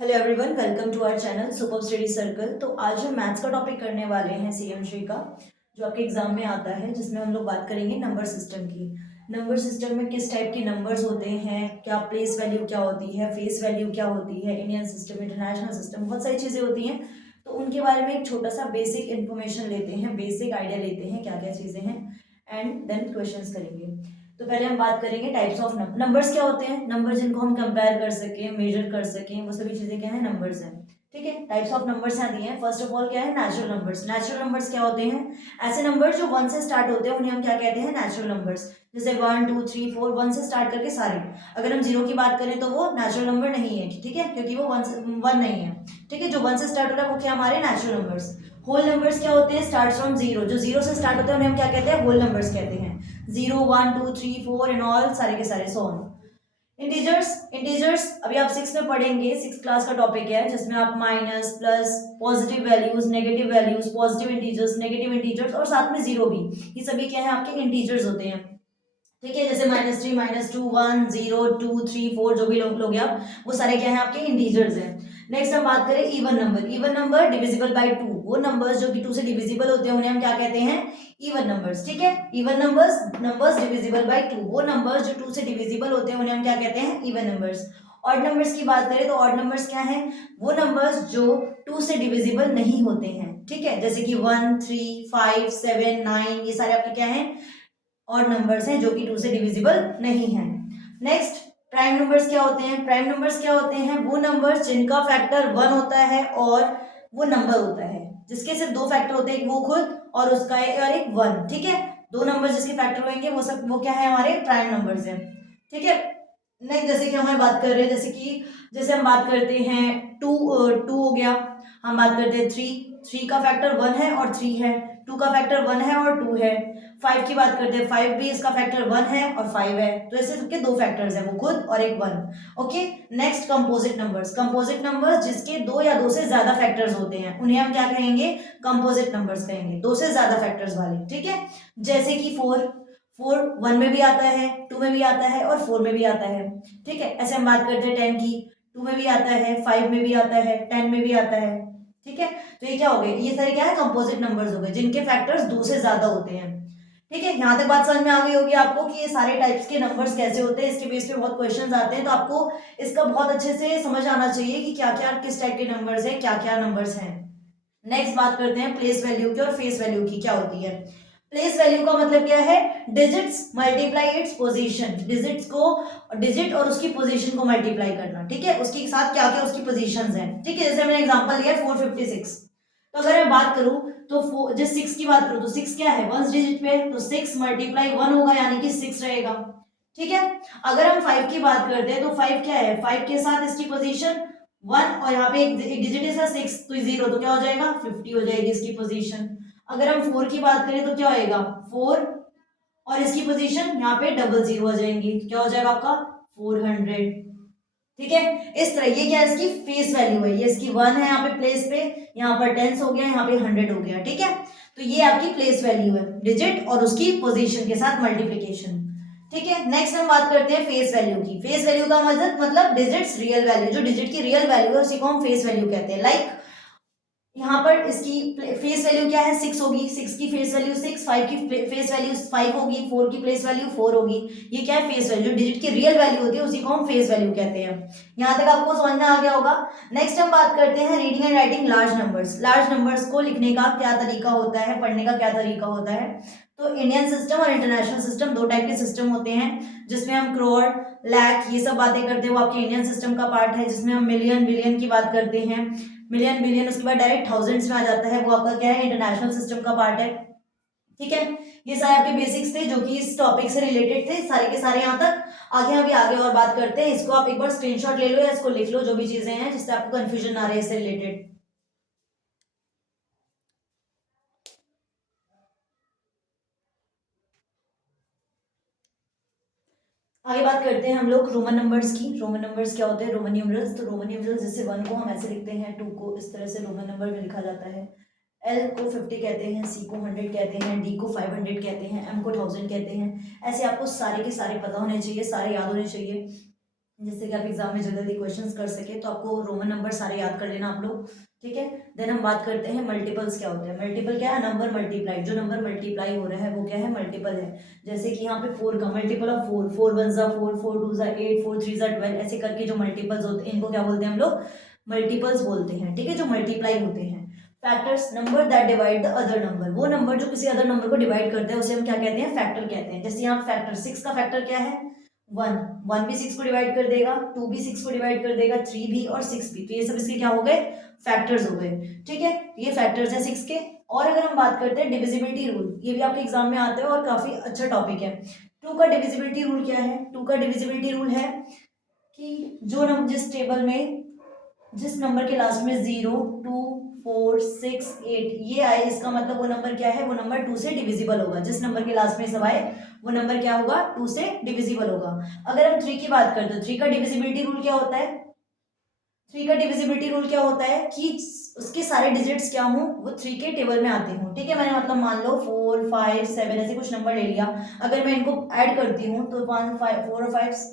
Hello everyone, welcome to our channel super study circle. तो आज हम मैथ्स का टॉपिक करने वाले हैं सीएमश्री का, जो आपके एग्जाम में आता है, जिसमें हम लोग बात करेंगे नंबर सिस्टम की। नंबर सिस्टम में किस टाइप के नंबर्स होते हैं, क्या प्लेस वैल्यू क्या होती है, फेस वैल्यू क्या होती है, इंडियन सिस्टम, इंटरनेशनल सिस्टम, बहुत सारी चीज़ें होती हैं। तो उनके बारे में एक छोटा सा बेसिक इन्फॉर्मेशन लेते हैं, बेसिक आइडिया लेते हैं क्या क्या चीज़ें हैं, एंड देन क्वेश्चंस करेंगे। तो पहले हम बात करेंगे टाइप्स ऑफ नंबर्स क्या होते हैं। नंबर जिनको हम कंपेयर कर सकें, मेजर कर सकें, वो सभी चीजें क्या है, नंबर्स हैं। ठीक है, टाइप्स ऑफ नंबर्स यहाँ दिए हैं। फर्स्ट ऑफ ऑल क्या है, नेचुरल नंबर्स। नेचुरल नंबर्स क्या होते हैं, ऐसे नंबर्स जो वन से स्टार्ट होते हैं उन्हें हम क्या कहते हैं, नेचुरल नंबर्स। जैसे 1 2 3 4, वन से स्टार्ट करके सारे। अगर हम जीरो की बात करें तो वो नेचुरल नंबर नहीं है, ठीक है, क्योंकि वो वन नहीं है। ठीक है, जो वन से स्टार्ट हो रहा है वो क्या हमारे नेचुरल नंबर्स। होल नंबर्स क्या होते हैं, स्टार्ट फ्रॉम जीरो, जो जीरो से स्टार्ट होते हैं उन्हें हम क्या कहते हैं, होल नंबर्स कहते हैं। 0 1 2 3 4 एंड ऑल, सारे के सारे, सो ऑन। इंटीजर्स, इंटीजर्स अभी आप 6 में पढ़ेंगे, 6 क्लास का टॉपिक है, जिसमें आप minus, plus, positive values, negative values, positive integers, negative integers और साथ में जीरो भी, ये सभी क्या है, आपके इंटीजर्स होते हैं। ठीक है, जैसे -3 -2 1 0 2 3 4, जो भी लोगे आप, वो सारे क्या है, आपके इंटीजर्स हैं। नेक्स्ट हम बात करें even number. Even number divisible by 2, वो नंबर्स जो कि 2 से डिविजिबल होते हैं उन्हें हम क्या कहते हैं, इवन नंबर्स। ठीक है, even numbers, numbers divisible by 2, वो नंबर्स जो 2 से डिविजिबल होते हैं उन्हें हम क्या कहते हैं, इवन नंबर्स। ऑड नंबर्स की बात करें तो ऑड नंबर्स क्या है, वो नंबर्स जो 2 से डिविजिबल नहीं होते हैं। ठीक है, जैसे कि 1 3 5 7 9, ये सारे आपके क्या हैं, और नंबर्स हैं जो कि 2 से डिविजिबल नहीं है। नेक्स्ट, प्राइम नंबर्स क्या होते हैं। प्राइम नंबर्स क्या होते हैं, वो नंबर्स जिनका फैक्टर 1 होता है और वो नंबर होता है जिसके सिर्फ दो फैक्टर होते हैं, वो खुद और उसका और एक 1। ठीक है, दो नंबर जिसके फैक्टर होंगे वो सब, वो क्या है, हमारे प्राइम नंबर्स हैं। ठीक है, नहीं, जैसे कि हमारी बात कर रहे हैं, जैसे हम बात करते हैं टू, टू हो गया। हम बात करते हैं थ्री, थ्री का फैक्टर 1 है और 3 है। टू का फैक्टर 1 है और 2 है। 5 की बात करते हैं, 5 भी इसका फैक्टर 1 है और 5 है, तो ऐसे सबके दो फैक्टर्स हैं, वो खुद और एक 1। Okay, next composite numbers. Composite numbers जिसके दो या दो से ज्यादा फैक्टर्स होते हैं उन्हें हम क्या कहेंगे, कंपोजिट नंबर्स कहेंगे, दो से ज्यादा फैक्टर्स वाले। ठीक है, जैसे कि 4, 4 1 में भी आता है, 2 में भी आता है और 4 में भी आता है। ठीक है, ऐसे हम बात करते हैं 10 की, 2 में भी आता है, 5 में भी आता है, 10 में भी आता है। ठीक है, तो ये क्या हो गए, ये सारे क्या है, कंपोजिट नंबर्स हो गए जिनके फैक्टर्स दो से ज्यादा होते हैं। ठीक है, यहाँ तक बात समझ में आ गई होगी आपको कि ये सारे टाइप्स के नंबर्स कैसे होते हैं। इसके बेस पे बहुत क्वेश्चंस आते हैं, तो आपको इसका बहुत अच्छे से समझ आना चाहिए कि क्या क्या किस टाइप के नंबर्स हैं, क्या क्या नंबर्स हैं। नेक्स्ट बात करते हैं प्लेस वैल्यू की और फेस वैल्यू की, क्या होती है। प्लेस वैल्यू का मतलब क्या है, digits multiply its position, digits को, डिजिट और उसकी पोजीशन को मल्टीप्लाई करना। ठीक है, उसके साथ क्या क्या उसकी पोजीशंस हैं। ठीक है, जैसे मैंने एग्जांपल लिया 456, तो अगर मैं बात करूं तो जिस 6 की बात करूं तो 6 क्या है, वन डिजिट पे, तो 6 मल्टीप्लाई 1 होगा, यानी कि 6 रहेगा। ठीक है, अगर हम 5 की बात करते हैं तो 5 क्या है, 5 के साथ इसकी पोजीशन 1 और यहाँ पे एक डिजिट है 6, तो 0, तो क्या हो जाएगा, 50 हो जाएगी इसकी पोजीशन। अगर हम 4 की बात करें तो क्या होएगा, 4 और इसकी पोजीशन यहाँ पे डबल 0 हो जाएंगी, तो क्या हो जाएगा आपका 400। ठीक है, इस तरह ये क्या है, इसकी फेस वैल्यू है, ये इसकी 1 है यहाँ पे प्लेस पे, यहाँ पर टेंस हो गया, यहाँ पे 100 हो गया। ठीक है, तो ये आपकी प्लेस वैल्यू है, डिजिट और उसकी पोजीशन के साथ मल्टीप्लीकेशन। ठीक है, नेक्स्ट हम बात करते हैं फेस वैल्यू की। फेस वैल्यू का मतलब डिजिट्स रियल वैल्यू, जो डिजिट की रियल वैल्यू है उसी को हम फेस वैल्यू कहते हैं। लाइक यहाँ पर इसकी फेस वैल्यू क्या है, 6 होगी, 6 की फेस वैल्यू 6, 5 की फेस वैल्यू 5 होगी, 4 की फेस वैल्यू 4 होगी। ये क्या है, फेस वैल्यू, डिजिट की रियल वैल्यू होती है, उसी को हम फेस वैल्यू कहते हैं। यहाँ तक आपको समझ में आ गया होगा। नेक्स्ट हम बात करते हैं reading and writing large numbers. Large numbers को लिखने का क्या तरीका होता है, पढ़ने का क्या तरीका होता है। तो इंडियन सिस्टम और इंटरनेशनल सिस्टम, दो टाइप के सिस्टम होते हैं, जिसमें हम करोड़, लाख, ये सब बातें करते हैं, वो आपके इंडियन सिस्टम का पार्ट है। जिसमें हम मिलियन, बिलियन की बात करते हैं, मिलियन, बिलियन, उसके बाद डायरेक्ट थाउजेंड्स में आ जाता है, वो आपका क्या है, इंटरनेशनल सिस्टम का पार्ट है। ठीक है, ये सारे आपके बेसिक्स थे जो कि इस टॉपिक से रिलेटेड थे, सारे के सारे यहाँ तक। आगे अभी आगे और बात करते हैं, इसको आप एक बार स्क्रीनशॉट ले लो या इसको लिख लो, जो भी चीजें हैं जिससे आपको कंफ्यूजन ना रहे इससे रिलेटेड। आगे बात करते हैं हम लोग रोमन नंबर्स की। रोमन नंबर्स क्या होते हैं, रोमन न्यूमरल्स। तो रोमन न्यूमरल्स, जैसे 1 को हम ऐसे लिखते हैं, 2 को इस तरह से रोमन नंबर में लिखा जाता है। एल को 50 कहते हैं, सी को 100 कहते हैं, डी को 500 कहते हैं, एम को 1000 कहते हैं। ऐसे आपको सारे के सारे पता होने चाहिए, सारे याद होने चाहिए। जिससे कि आप एग्जाम में जल्दी जल्दी क्वेश्चंस कर सके। तो आपको रोमन नंबर सारे याद कर लेना आप लोग, ठीक है। देन हम बात करते हैं मल्टीपल्स क्या होते हैं। मल्टीपल क्या है, नंबर मल्टीप्लाइड, जो नंबर मल्टीप्लाई हो रहा है वो क्या है, मल्टीपल है। जैसे कि यहाँ पे 4 का मल्टीपल ऑफ 4, 4 वन जा 4, 4 टू जा 8, 4 थ्री जा 12, ऐसे करके जो मल्टीपल्स होते हैं इनको क्या बोलते हैं हम लोग, मल्टीपल्स बोलते हैं, ठीक है, जो मल्टीप्लाई होते हैं। Factors, number that divide the other number, वो नंबर जो किसी अदर नंबर को डिवाइड करते हैं उसे हम क्या कहते हैं, फैक्टर कहते हैं। जैसे यहाँ फैक्टर 6 का फैक्टर क्या है, 1, 1 भी 6 को डिवाइड कर देगा, 2 भी 6 को डिवाइड कर देगा, 3 भी और 6 भी, तो ये सब इसके क्या हो गए, फैक्टर्स हो गए, ठीक है। ये फैक्टर्स हैं 6 के। और अगर हम बात करते हैं डिविजिबिलिटी रूल, ये भी आपके एग्जाम में आता है और काफी अच्छा टॉपिक है। 2 का डिविजिबिलिटी रूल क्या है, 2 का डिविजिबिलिटी रूल है कि जो नंबर, जिस टेबल में जिस नंबर के लास्ट में 0, 2, 4, 6, 8 ये आए, इसका मतलब वो नंबर क्या है, वो नंबर 2 से डिविजिबल होगा। जिस नंबर के लास्ट में सब आए वो नंबर क्या होगा, 2 से डिविजिबल होगा। अगर हम 3 की बात करते हैं, 3 का डिविजिबिलिटी रूल क्या होता है, 3 का डिविजिबिलिटी रूल क्या होता है कि उसके सारे डिजिट्स क्या हों, वो 3 के टेबल में आते हों, ठीक है। मैंने मतलब मान लो 4, 5, 7 ऐसे कुछ नंबर ले लिया, अगर मैं इनको ऐड करती हूँ तो 1, 5, 4 और 5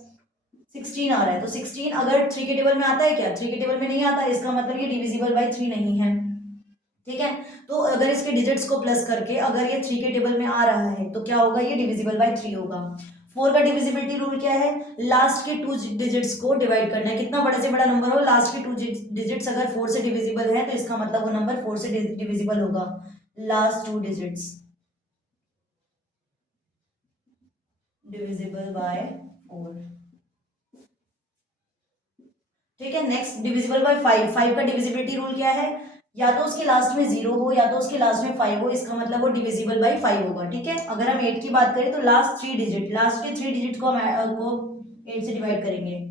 16 आ रहा है, तो 16 अगर 3 के टेबल में आता है क्या, 3 के टेबल में नहीं आता, इसका मतलब ये डिविजिबल बाई 3 नहीं है, ठीक है। तो अगर इसके डिजिट्स को प्लस करके अगर ये 3 के टेबल में आ रहा है तो क्या होगा, ये डिविजिबल बाई 3 होगा। 4 का डिविजिबिलिटी रूल क्या है, लास्ट के 2 डिजिट्स को डिवाइड करना है, कितना बड़ा से बड़ा नंबर हो, लास्ट के 2 डिजिट्स अगर 4 से डिविजिबल है तो इसका मतलब वो नंबर 4 से डिविजिबल होगा, लास्ट 2 डिजिट्स डिविजिबल बाय 4, ठीक है। नेक्स्ट डिविजिबल बाय 5, 5 का डिविजिबिलिटी रूल क्या है, या तो उसके लास्ट में 0 हो या तो उसके लास्ट में 5 हो, इसका मतलब वो डिविजिबल बाय 5 होगा, ठीक है। अगर हम 8 की बात करें तो लास्ट 3 डिजिट, लास्ट के 3 डिजिट को हम को 8 से डिवाइड करेंगे,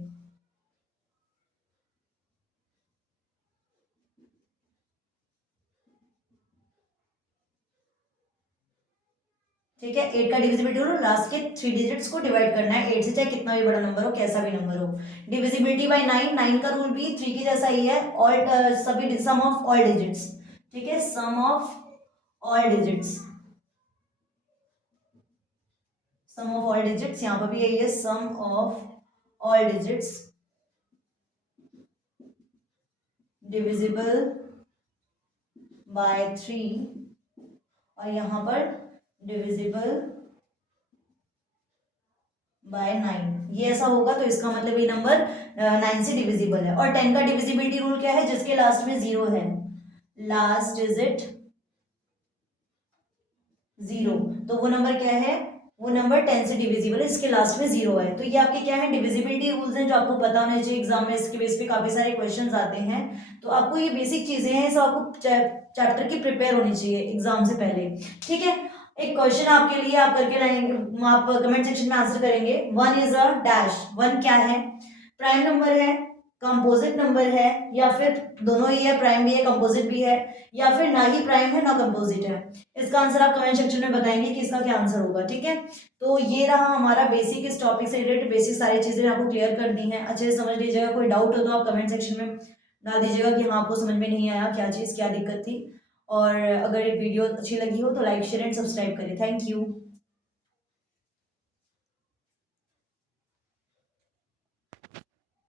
ठीक है। 8 का डिविजिबिलिटी रूल, लास्ट के 3 डिजिट्स को डिवाइड करना है 8 से, चाहे कितना भी बड़ा नंबर हो, कैसा भी नंबर हो। डिविजिबिलिटी बाय 9, 9 का रूल भी 3 की जैसा ही है, ऑल सभी सम ऑफ ऑल डिजिट्स, ठीक है, sum of all digits, sum of all digits, यहाँ पर भी यही है, sum of all digits divisible by 3, और यहाँ पर डिविजिबल बाय 9, ये ऐसा होगा तो इसका मतलब ये नंबर 9 से डिविजिबल है। और 10 का डिविजिबिलिटी रूल क्या है, जिसके लास्ट में 0 है, लास्ट डिजिट 0, तो वो नंबर क्या है, वो नंबर 10 से डिविजिबल है, इसके लास्ट में 0 है। तो ये आपके क्या है, डिविजिबिलिटी रूल्स हैं जो आपको पता होने चाहिए, एग्जाम में इसके बेस पे काफी सारे क्वेश्चंस आते हैं। तो आपको ये बेसिक चीजें हैं, सब आपको चैप्टर की प्रिपेयर होनी चाहिए एग्जाम से पहले, ठीक है। एक क्वेश्चन आपके लिए आप करके लाएंगे, आप कमेंट सेक्शन में आंसर करेंगे। 1 इज अ डैश, 1 क्या है, प्राइम नंबर है, कंपोजिट नंबर है, या फिर दोनों ही है, प्राइम भी है कंपोजिट भी है, या फिर ना ही प्राइम है ना कंपोजिट है। इसका आंसर आप कमेंट सेक्शन में बताएंगे कि इसका क्या आंसर होगा, ठीक है। तो ये रहा हमारा बेसिक, इस टॉपिक से रिलेटेड बेसिक सारी चीजें आपको क्लियर कर दी हैं, अच्छे से समझ लीजिएगा। कोई डाउट हो तो आप कमेंट सेक्शन में डाल दीजिएगा कि हाँ आपको समझ में नहीं आया, क्या चीज़ क्या दिक्कत थी। और अगर ये वीडियो अच्छी लगी हो तो लाइक शेयर एंड सब्सक्राइब करें। Thank you.